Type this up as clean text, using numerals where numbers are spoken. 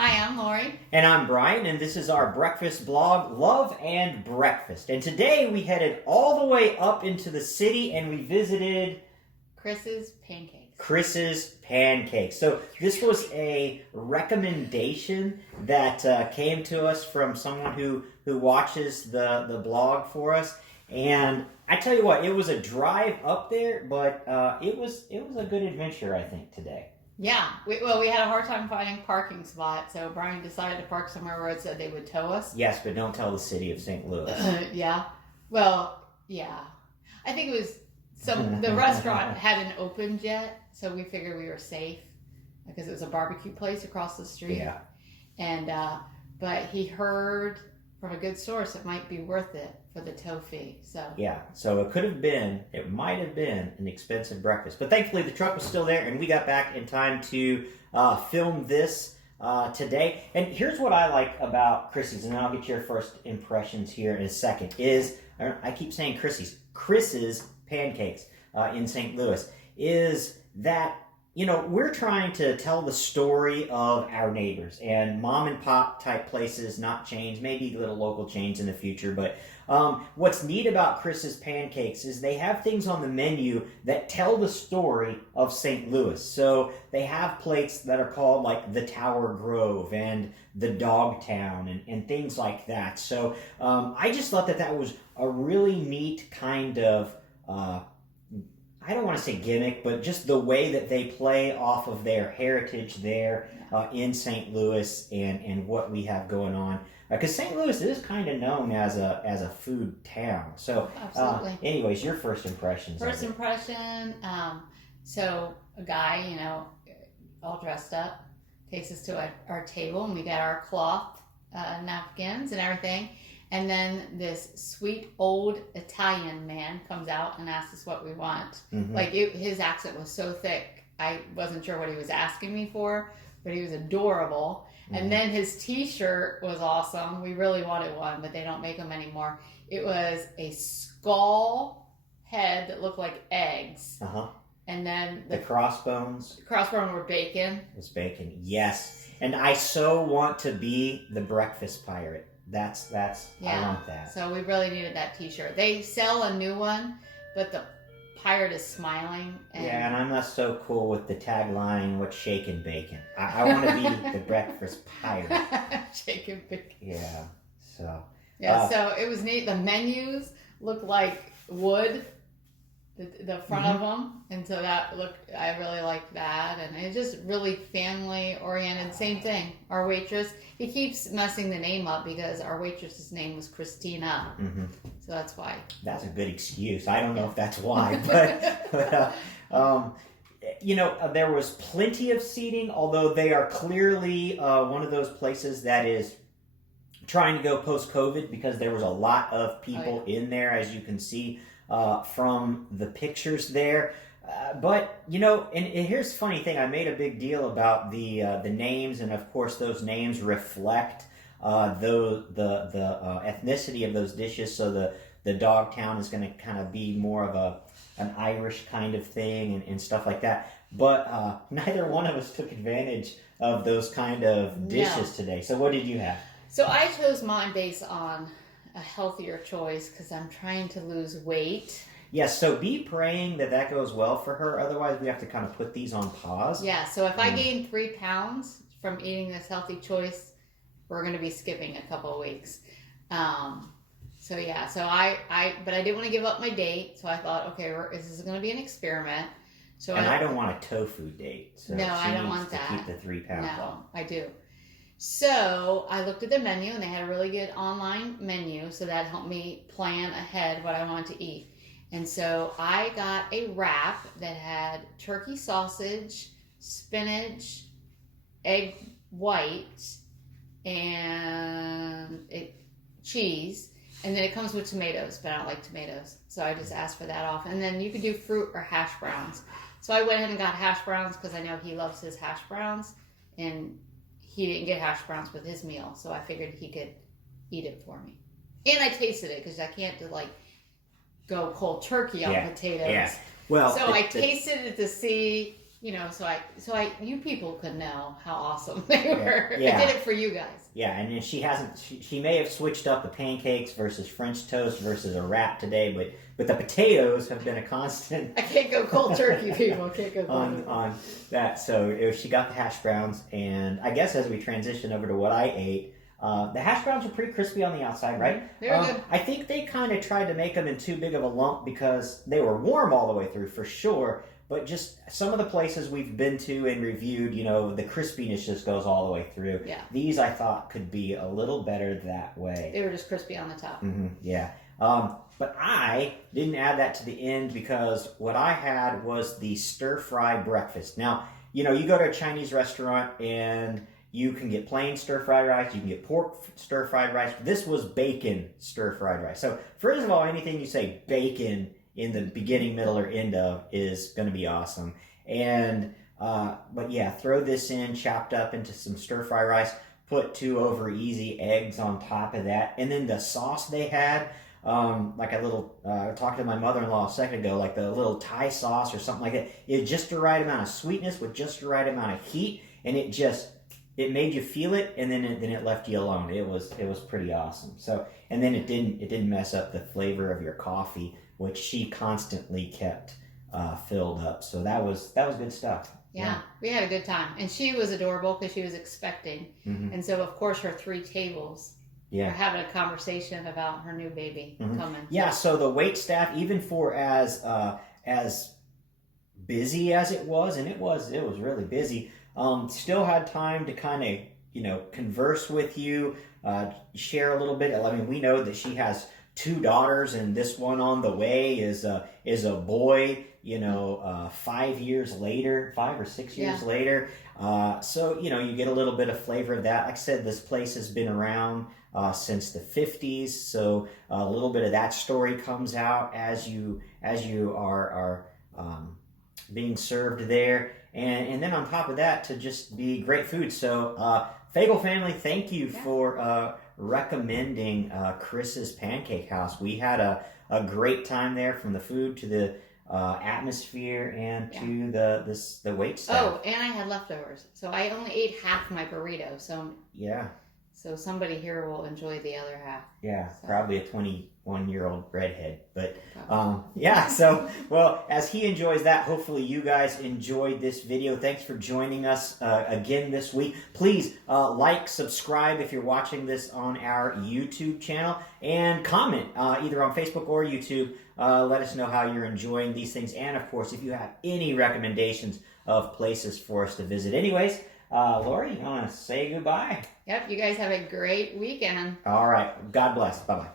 Hi, I'm Lori. And I'm Brian, and this is our breakfast blog, Love and Breakfast. And today we headed all the way up into the city and we visited Chris's Pancakes. Chris's Pancakes. So this was a recommendation that came to us from someone who watches the blog for us. And I tell you what, it was a drive up there, but it was a good adventure, I think, today. Yeah, we had a hard time finding parking spots, so Brian decided to park somewhere where it said they would tow us. Yes, but don't tell the city of St. Louis. Yeah. Well, yeah. I think it was the restaurant hadn't opened yet, so we figured we were safe because it was a barbecue place across the street. Yeah. And but he heard from a good source it might be worth it for the tow fee. So yeah, so it might have been an expensive breakfast, but thankfully the truck was still there, and we got back in time to film this today. And here's what I like about Chrissy's, and I'll get your first impressions here in a second. I keep saying Chris's Pancakes in St. Louis is that. You know, we're trying to tell the story of our neighbors and mom and pop type places, not chains, maybe little local chains in the future. But what's neat about Chris's Pancakes is they have things on the menu that tell the story of St. Louis. So they have plates that are called like the Tower Grove and the Dogtown and things like that. So I just thought that was a really neat kind of I don't want to say gimmick, but just the way that they play off of their heritage there in St. Louis and what we have going on. Because St. Louis is kind of known as a food town. So, anyways, your first impressions. First impression, so a guy, all dressed up, takes us to our table, and we got our cloth napkins and everything. And then this sweet old Italian man comes out and asks us what we want. Mm-hmm. His accent was so thick, I wasn't sure what he was asking me for, but he was adorable. Mm-hmm. And then his T-shirt was awesome. We really wanted one, but they don't make them anymore. It was a skull head that looked like eggs. Uh-huh. And then the crossbones. The crossbones were bacon. It was bacon, yes. And I so want to be the breakfast pirate. That's I want that. So we really needed that T-shirt. They sell a new one, but the pirate is smiling. And I'm not so cool with the tagline, "What's shaking bacon?" I want to be the breakfast pirate. Shaking bacon. Yeah. So. Yeah. So it was neat. The menus look like wood. The front of them, and so I really liked that, and it's just really family oriented. Same thing. Our waitress, he keeps messing the name up because our waitress's name was Christina, so that's why. That's a good excuse. I don't know if that's why, but there was plenty of seating, although they are clearly one of those places that is trying to go post-COVID because there was a lot of people in there, as you can see. From the pictures there. But, and here's the funny thing. I made a big deal about the names, and of course those names reflect the ethnicity of those dishes. So the Dogtown is going to kind of be more of an Irish kind of thing and stuff like that. But neither one of us took advantage of those kind of dishes today. So what did you have? So I chose mine based on a healthier choice because I'm trying to lose weight. Yes, so be praying that goes well for her. Otherwise, we have to kind of put these on pause. Yeah, so if I gain 3 pounds from eating this healthy choice, we're going to be skipping a couple of weeks. But I didn't want to give up my date, so I thought, okay, this is going to be an experiment. So I don't want a tofu date. So no, I don't want that. Keep the 3 pounds off. No, I do. So I looked at the menu, and they had a really good online menu, so that helped me plan ahead what I wanted to eat. And so I got a wrap that had turkey sausage, spinach, egg white, and cheese. And then it comes with tomatoes, but I don't like tomatoes. So I just asked for that off. And then you could do fruit or hash browns. So I went ahead and got hash browns because I know he loves his hash browns. And he didn't get hash browns with his meal, so I figured he could eat it for me. And I tasted it because I can't go cold turkey on potatoes. Yeah. Well, so I tasted it to see you know, you people could know how awesome they were. Yeah. I did it for you guys. Yeah, and then she may have switched up the pancakes versus French toast versus a wrap today, but the potatoes have been a constant. I can't go cold turkey, people. I can't go cold turkey. On that. So she got the hash browns, and I guess as we transition over to what I ate, the hash browns were pretty crispy on the outside, right? They were good. I think they kind of tried to make them in too big of a lump because they were warm all the way through, for sure. But just some of the places we've been to and reviewed, you know, the crispiness just goes all the way through. Yeah. These I thought could be a little better that way. They were just crispy on the top. Yeah. But I didn't add that to the end because what I had was the stir-fry breakfast. Now, you know, you go to a Chinese restaurant and you can get plain stir-fried rice, you can get pork stir-fried rice. This was bacon stir-fried rice. So first of all, anything you say bacon in the beginning, middle, or end of is going to be awesome. And but yeah, throw this in, chopped up into some stir-fry rice, put 2 over easy eggs on top of that, and then the sauce they had, like a little, I talked to my mother-in-law a second ago, like the little Thai sauce or something like that. It had just the right amount of sweetness with just the right amount of heat, and it made you feel it, and then it left you alone. It was pretty awesome. So, and then it didn't mess up the flavor of your coffee, which she constantly kept filled up. So that was good stuff. Yeah, we had a good time, and she was adorable because she was expecting, and so of course her 3 tables were having a conversation about her new baby coming. Yeah, so the wait staff, even for as busy as it was, and it was really busy, still had time to kind of, you know, converse with you, share a little bit. I mean, we know that she has 2 daughters, and this one on the way is a boy, you know, 5 years later, 5 or 6 years later. So, you know, you get a little bit of flavor of that. Like I said, this place has been around since the 50s, so a little bit of that story comes out as you are being served there. And then on top of that, to just be great food. So, Fagel family, thank you for recommending Chris's Pancake House. We had a great time there, from the food to the atmosphere and to the wait staff. Oh, and I had leftovers, so I only ate half my burrito. So somebody here will enjoy the other half. Yeah, so. Probably a 21-year-old redhead. But so, well, as he enjoys that, hopefully you guys enjoyed this video. Thanks for joining us again this week. Please like, subscribe if you're watching this on our YouTube channel, and comment either on Facebook or YouTube. Let us know how you're enjoying these things. And, of course, if you have any recommendations of places for us to visit. Anyways, Lori, you want to say goodbye? Yep, you guys have a great weekend. All right. God bless. Bye-bye.